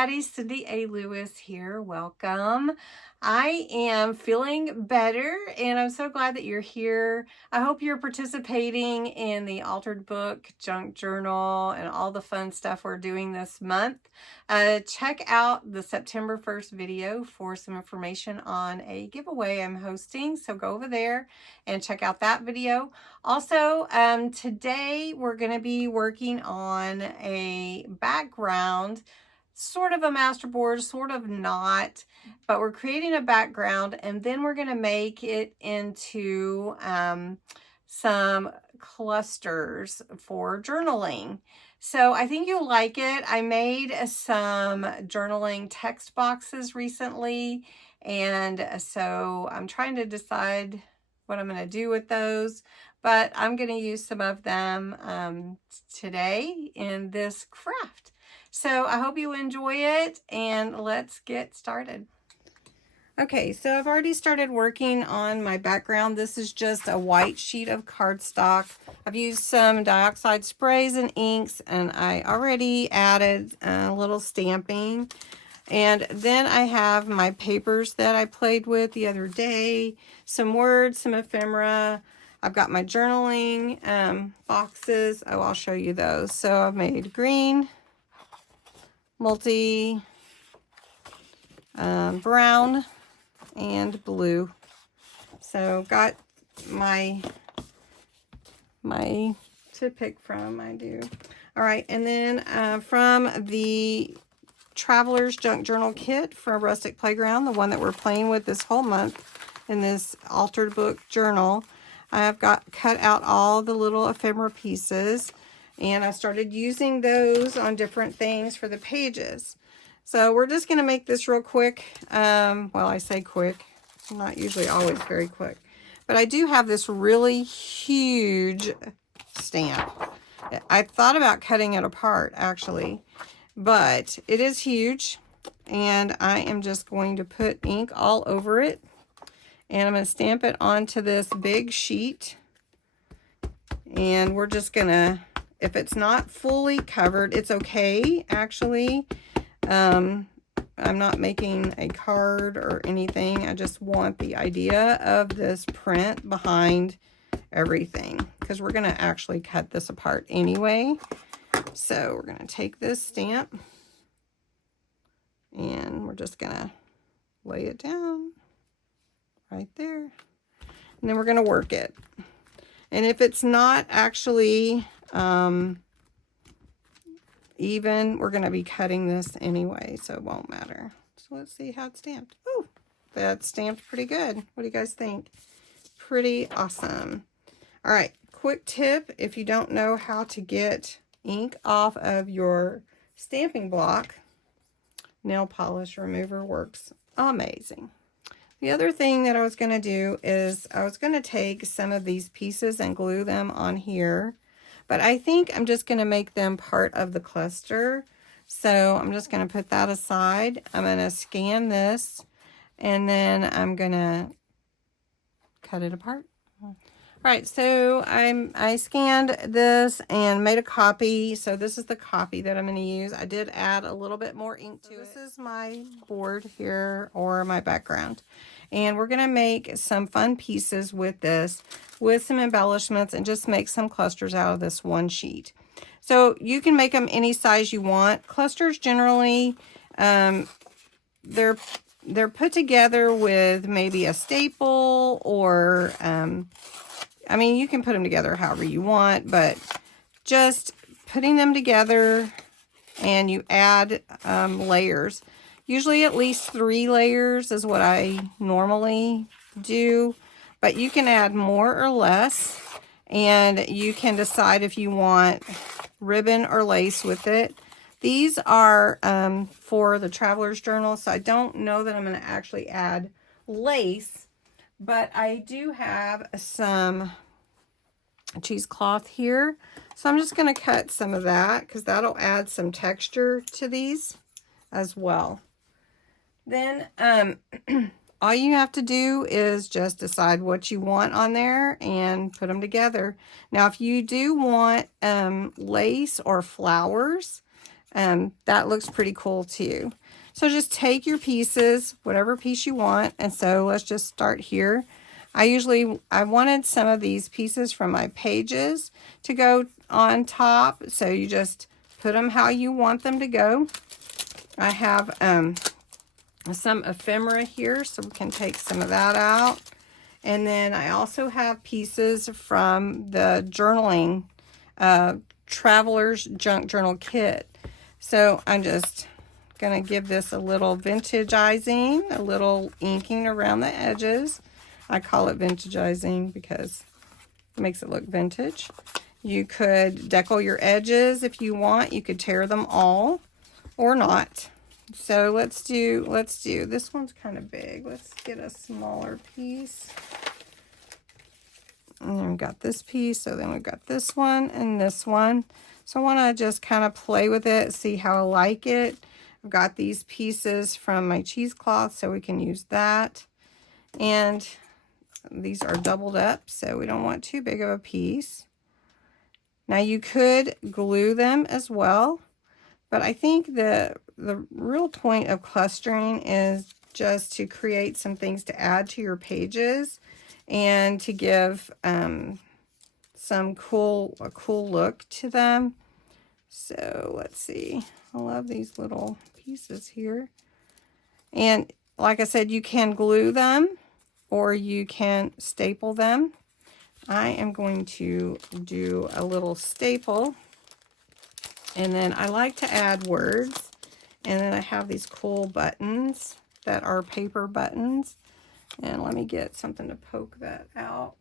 everybody, Cindy A. Lewis here. Welcome. I am feeling better and I'm so glad that you're here. I hope you're participating in the Altered Book, Junk Journal, and all the fun stuff we're doing this month. Check out the September 1st video for some information on a giveaway I'm hosting. So go over there and check out that video. Also, today we're going to be working on a background, sort of a masterboard, sort of not, but we're creating a background and then we're going to make it into some clusters for journaling. So I think you'll like it. I made some journaling text boxes recently, and so I'm trying to decide what I'm going to do with those, but I'm going to use some of them today in this craft. So I hope you enjoy it, and let's get started. Okay, so I've already started working on my background. This is just a white sheet of cardstock. I've used some dioxide sprays and inks, and I already added a little stamping. And then I have my papers that I played with the other day, some words, some ephemera. I've got my journaling boxes. Oh, I'll show you those. So I've made green, multi, brown, and blue. So got my to pick from, I do. All right, and then from the Traveler's Junk Journal Kit for Rustic Playground, the one that we're playing with this whole month in this Altered Book Journal, I've got cut out all the little ephemera pieces, and I started using those on different things for the pages. So we're just going to make this real quick. Well, I say quick. I'm not usually always very quick. But I do have this really huge stamp. I thought about cutting it apart, actually. But it is huge. And I am just going to put ink all over it. And I'm going to stamp it onto this big sheet. And we're just going to, if it's not fully covered, it's okay, actually. I'm not making a card or anything. I just want the idea of this print behind everything, because we're going to actually cut this apart anyway. So we're going to take this stamp and we're just going to lay it down right there. And then we're going to work it. And if it's not actually even, we're going to be cutting this anyway, so it won't matter. So let's see how it's stamped. Oh, that's stamped pretty good. What do you guys think? Pretty awesome. All right, quick tip. If you don't know how to get ink off of your stamping block, nail polish remover works amazing. The other thing that I was going to do is I was going to take some of these pieces and glue them on here. But I think I'm just going to make them part of the cluster. So I'm just going to put that aside. I'm going to scan this. And then I'm going to cut it apart. All right, so I scanned this and made a copy. So this is the copy that I'm going to use. I did add a little bit more ink to it. This is my board here, or my background. And we're going to make some fun pieces with this, with some embellishments, and just make some clusters out of this one sheet. So you can make them any size you want. Clusters generally, they're put together with maybe a staple, or, I mean, you can put them together however you want, but just putting them together, and you add layers. Usually at least 3 layers is what I normally do, but you can add more or less, and you can decide if you want ribbon or lace with it. These are for the Traveler's Journal, so I don't know that I'm going to actually add lace, but I do have some cheesecloth here, so I'm just going to cut some of that, because that'll add some texture to these as well. Then all you have to do is just decide what you want on there and put them together. Now, if you do want lace or flowers, that looks pretty cool too. So just take your pieces, whatever piece you want. And so let's just start here. I wanted some of these pieces from my pages to go on top. So you just put them how you want them to go. I have some ephemera here, so we can take some of that out. And then I also have pieces from the journaling Traveler's Junk Journal Kit. So I'm just going to give this a little vintageizing, a little inking around the edges. I call it vintageizing because it makes it look vintage. You could deco your edges if you want. You could tear them all or not. So let's do, this one's kind of big. Let's get a smaller piece. And then we've got this piece, so then we've got this one and this one. So I want to just kind of play with it, see how I like it. I've got these pieces from my cheesecloth, so we can use that. And these are doubled up, so we don't want too big of a piece. Now you could glue them as well, but I think the real point of clustering is just to create some things to add to your pages and to give a cool look to them. So let's see. I love these little pieces here. And like I said, you can glue them or you can staple them. I am going to do a little staple. And then I like to add words. And then I have these cool buttons that are paper buttons. And let me get something to poke that out.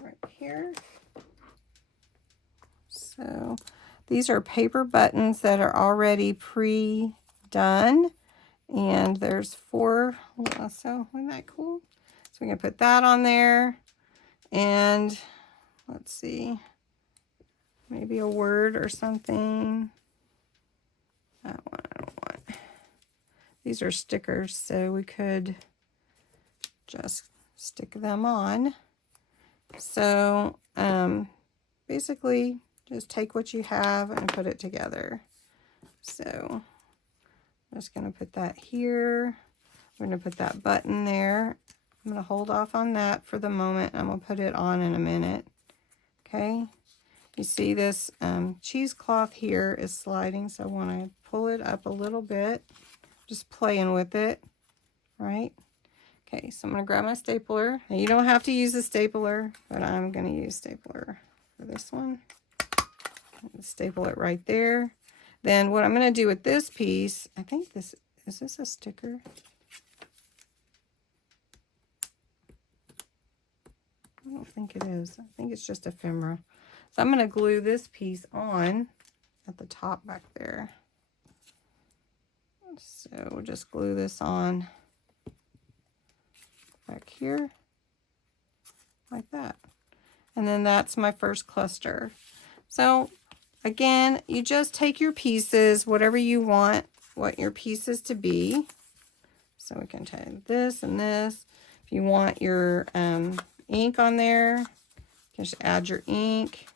Right here. So these are paper buttons that are already pre-done. And there's 4. So isn't that cool? So we can put that on there. And let's see. Maybe a word or something. That one I don't want. These are stickers, so we could just stick them on. So basically just take what you have and put it together. So I'm just going to put that here. We're going to put that button there. I'm going to hold off on that for the moment. I'm going to put it on in a minute. Okay. You see this cheesecloth here is sliding, so I want to pull it up a little bit. Just playing with it, right? Okay, so I'm going to grab my stapler. Now, you don't have to use a stapler, but I'm going to use stapler for this one. Staple it right there. Then what I'm going to do with this piece, I think this, is this a sticker? I don't think it is. I think it's just ephemera. So I'm going to glue this piece on at the top back there. So we'll just glue this on back here like that. And then that's my first cluster. So again, you just take your pieces, whatever you want your pieces to be. So we can take this and this. If you want your ink on there, you can just add your ink.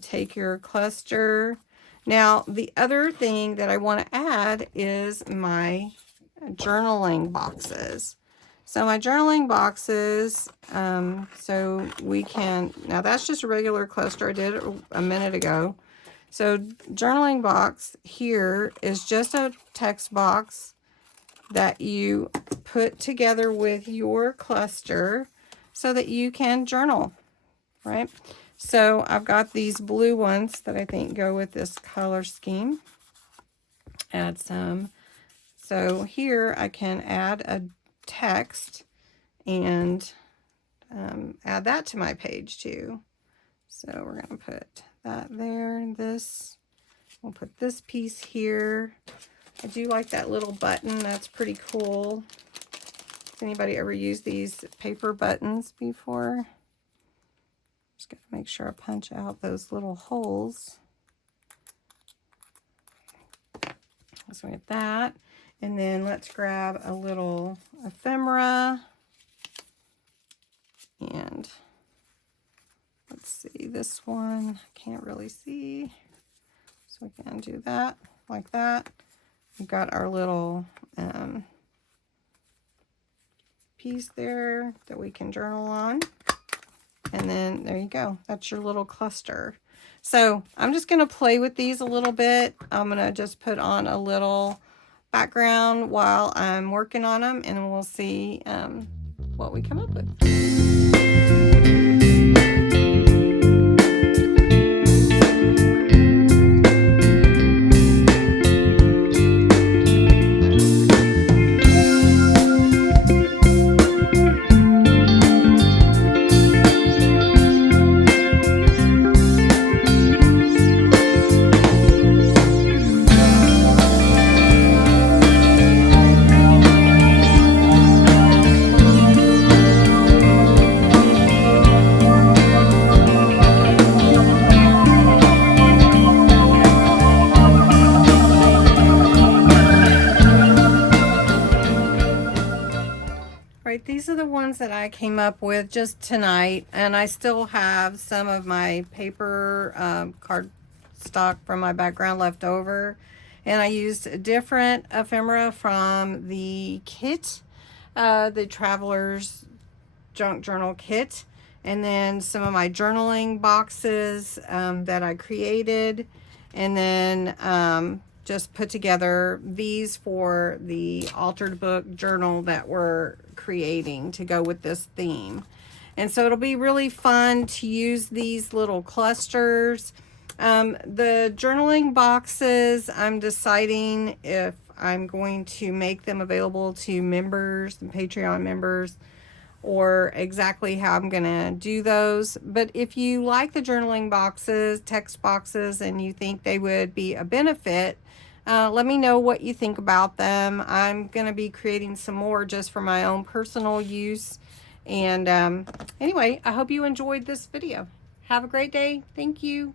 Take your cluster. Now, the other thing that I want to add is my journaling boxes. So my journaling boxes, so we can, now that's just a regular cluster. I did it a minute ago. So journaling box here is just a text box that you put together with your cluster so that you can journal, right? So I've got these blue ones that I think go with this color scheme. Add some. So here I can add a text and add that to my page too. So we're going to put that there. This, we'll put this piece here. I do like that little button. That's pretty cool. Has anybody ever used these paper buttons before? Just got to make sure I punch out those little holes. So we have that. And then let's grab a little ephemera. And let's let's see, this one, can't really see. So we can do that like that. We've got our little piece there that we can journal on. And then there you go. That's your little cluster. So I'm just going to play with these a little bit. I'm going to just put on a little background while I'm working on them, and we'll see what we come up with. Right, these are the ones that I came up with just tonight, and I still have some of my paper card stock from my background left over, and I used different ephemera from the kit, the Traveler's Junk Journal kit, and then some of my journaling boxes that I created, and then just put together these for the altered book journal that we're creating to go with this theme. And so it'll be really fun to use these little clusters. The journaling boxes, I'm deciding if I'm going to make them available to members and Patreon members, or exactly how I'm gonna do those. But if you like the journaling boxes, text boxes, and you think they would be a benefit, let me know what you think about them. I'm gonna be creating some more just for my own personal use. And anyway, I hope you enjoyed this video. Have a great day. Thank you.